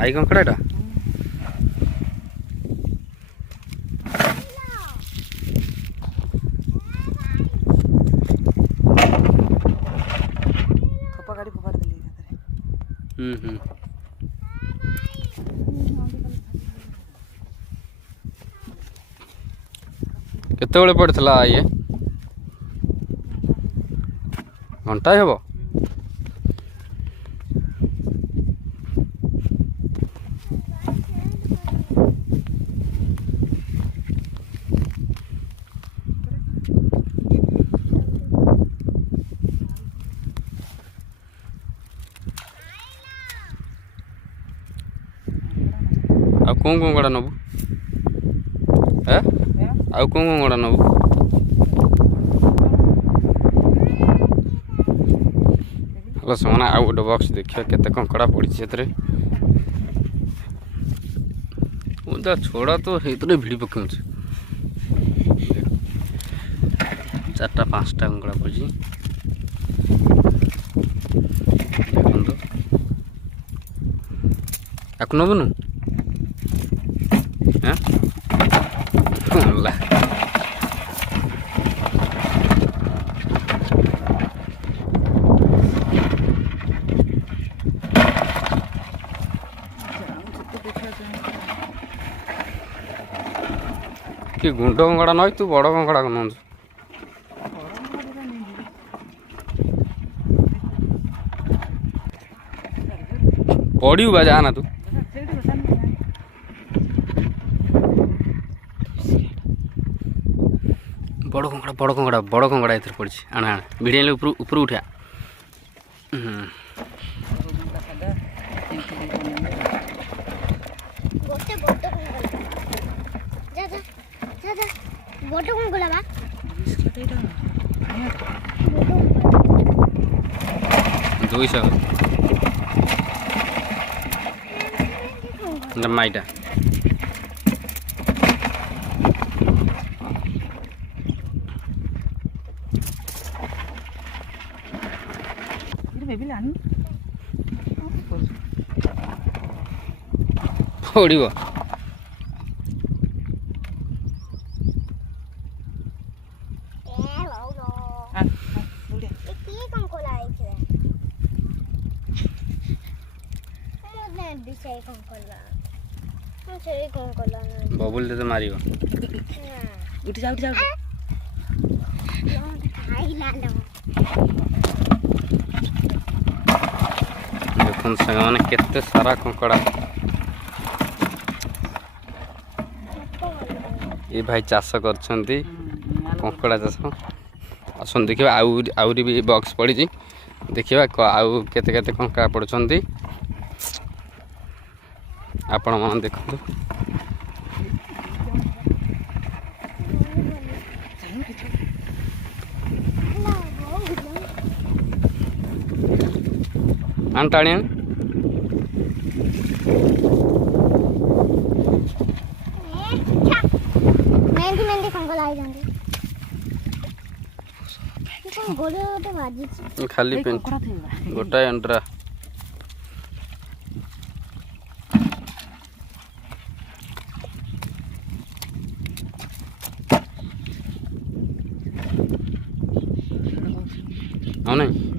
माई कंकड़ाटा केतेबेले पड़ता ये घंटा हे आ कौन कंकड़ा नबू है आ कौन कंकड़ा नबू हलो सामान आउ गोटे बॉक्स देखिए केते कंकड़ा पड़ी से छोड़ा तो हेतु भिड़ी पकाऊ चार्टा पाँचटा कंकड़ा पड़ी देखो आपको नबुनु हाँ कि गुंड कंकड़ा नई तू बड़ कंकड़ा न पड़ू बा जाना तू बड़ कंकड़ा इधर पड़ी आना आना भिड़े ऊपर उठा दुईश माईटा पड़ो बबुल दे मार देखुन साने केते सारा कंकड़ा ये भाई चाष कर कंकड़ा चाष आसन देखा आउरी भी बॉक्स पड़ी देखा आउ केते केते कंकड़ा पड़ुंट आपण मन देखो आंटाणी खाली गोटाए अंडरा नहीं